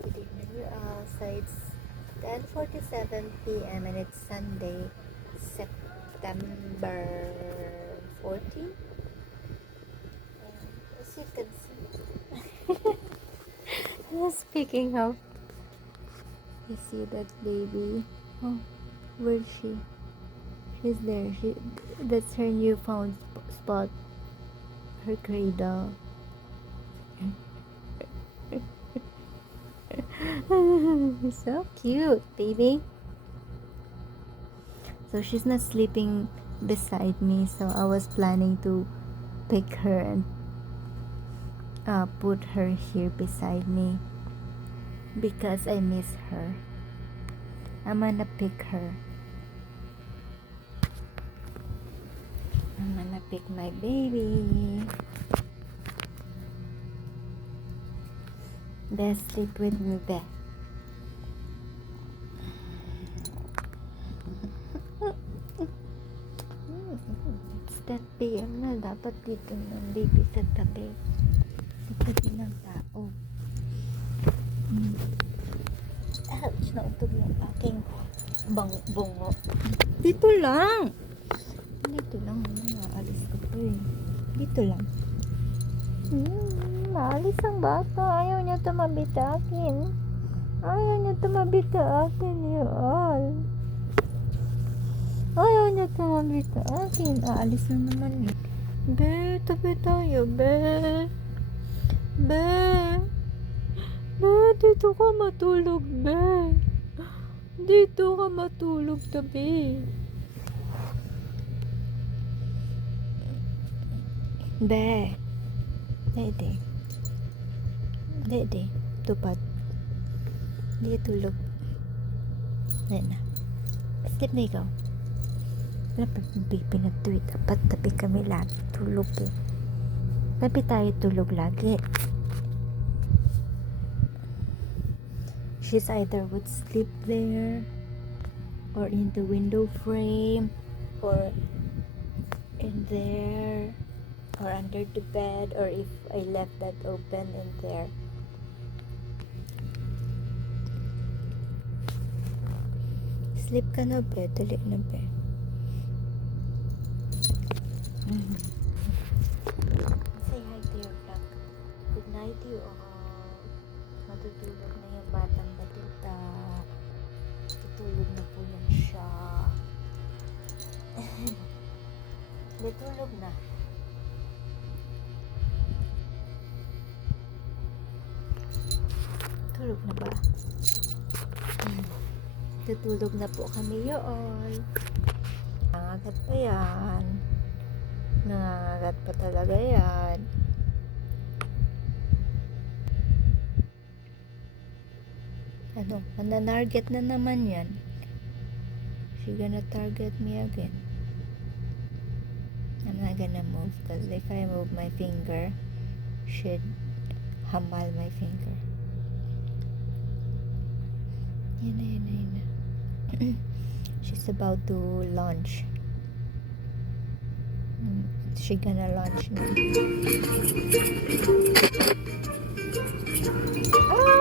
Good evening, you all. So it's 10:47 p.m. and it's Sunday, September 14th. And as you can see, speaking of, you see that baby? Oh, where's she? She's there. That's her newfound spot. Her cradle. So cute, baby. So she's not sleeping beside me, so I was planning to pick her and put her here beside me because I miss her. I'm gonna pick her. I'm gonna pick my baby. Best sleep with me, Beth. It's that PM na dapat dito ng baby sa tabi. Sa tabi ng tao. Ouch! Nautog yung aking bungo. Dito lang! Dito lang. Naalis ko po eh. Dito lang. Maalis ang bata. Ayaw niya tumabi sa akin. Ayaw niya tumabi sa akin. Yun. Ayaw niya tumabi sa akin. Aalis na naman eh. Be, tabi tayo, be. Be. Be, dito ka matulog, be. Dito ka matulog, tabi. Be. Dede. Dede. Tupad. Hindi tulog. Ayan na. Sleep na ikaw. Wala pa baby na tweet. Dapat tabi kami lagi. Tulog eh. Tabi tayo tulog lagi. She's either would sleep there or in the window frame or in there or under the bed, or if I left that open in there. Sleep ka na, be. Dali na, be. Say hi to your vlog. Good night, you all. Matutulog na yung batang batuta. Tutulog na po yan siya. Natulog na. Tulog na ba? Tutulog na po kami yoon. Nangagat pa yan. Nangagat pa talaga yan. Ano? Mananarget na naman yan. She gonna target me again. I'm not gonna move because if I move my finger, she'd hamal my finger. Yan na. She's about to launch. She gonna launch now. Ah!